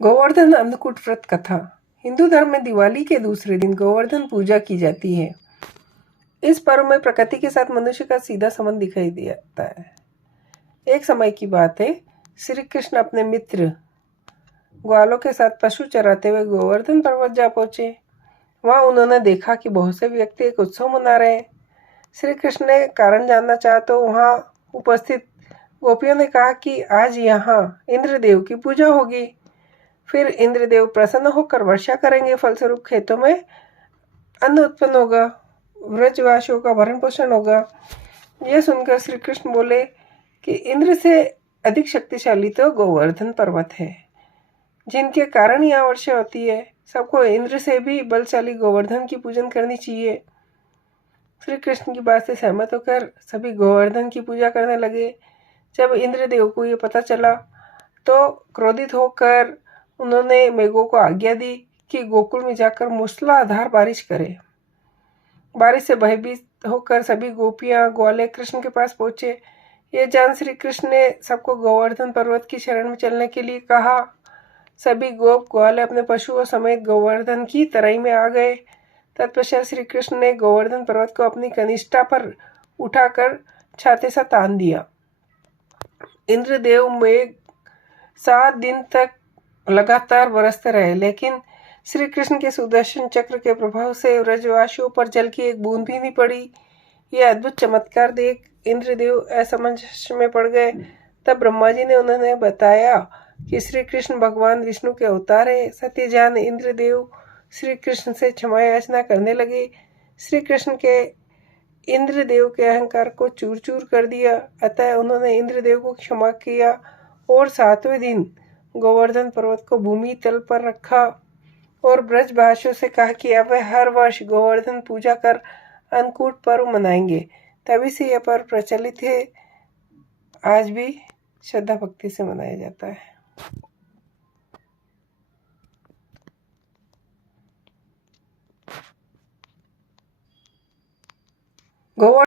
गोवर्धन अन्नकूट व्रत कथा। हिंदू धर्म में दिवाली के दूसरे दिन गोवर्धन पूजा की जाती है। इस पर्व में प्रकृति के साथ मनुष्य का सीधा संबंध दिखाई देता है। एक समय की बात है, श्री कृष्ण अपने मित्र ग्वालों के साथ पशु चराते हुए गोवर्धन पर्वत जा पहुंचे। वहां उन्होंने देखा कि बहुत से व्यक्ति एक उत्सव मना रहे हैं। श्री कृष्ण ने कारण जानना चाहा तो वहां उपस्थित गोपियों ने कहा कि आज यहाँ इंद्रदेव की पूजा होगी। फिर इंद्रदेव प्रसन्न होकर वर्षा करेंगे, फलस्वरूप खेतों में अन्न उत्पन्न होगा, व्रजवासियों का भरण पोषण होगा। यह सुनकर श्री कृष्ण बोले कि इंद्र से अधिक शक्तिशाली तो गोवर्धन पर्वत है, जिनके कारण यहाँ वर्षा होती है। सबको इंद्र से भी बलशाली गोवर्धन की पूजन करनी चाहिए। श्री कृष्ण की बात से सहमत होकर सभी गोवर्धन की पूजा करने लगे। जब इंद्रदेव को ये पता चला तो क्रोधित होकर उन्होंने मेघों को आज्ञा दी कि गोकुल में जाकर मूसलाधार बारिश करे। बारिश से भयभीत होकर सभी गोपियां ग्वाले कृष्ण के पास पहुंचे। ये जान श्री कृष्ण ने सबको गोवर्धन पर्वत की शरण में चलने के लिए कहा। सभी गोप ग्वाले अपने पशुओं समेत गोवर्धन की तराई में आ गए। तत्पश्चात श्री कृष्ण ने गोवर्धन पर्वत को अपनी कनिष्ठा पर उठाकर छाते से तान दिया। इंद्रदेव मेघ 7 दिन तक लगातार बरसते रहे, लेकिन श्री कृष्ण के सुदर्शन चक्र के प्रभाव से व्रजवासियों पर जल की एक बूंद भी नहीं पड़ी। यह अद्भुत चमत्कार देख इंद्रदेव असमंजस में पड़ गए। तब ब्रह्मा जी ने उन्हें बताया कि श्री कृष्ण भगवान विष्णु के अवतार है। सत्य जान इंद्रदेव श्री कृष्ण से क्षमा याचना करने लगे। श्री कृष्ण के इंद्रदेव के अहंकार को चूर चूर कर दिया। अतः उन्होंने इंद्रदेव को क्षमा किया और 7वें दिन गोवर्धन पर्वत को भूमि तल पर रखा और ब्रजवासियों से कहा कि अब वे हर वर्ष गोवर्धन पूजा कर अन्नकूट पर्व मनाएंगे। तभी से यह पर्व प्रचलित है। आज भी श्रद्धा भक्ति से मनाया जाता है। गोवर्धन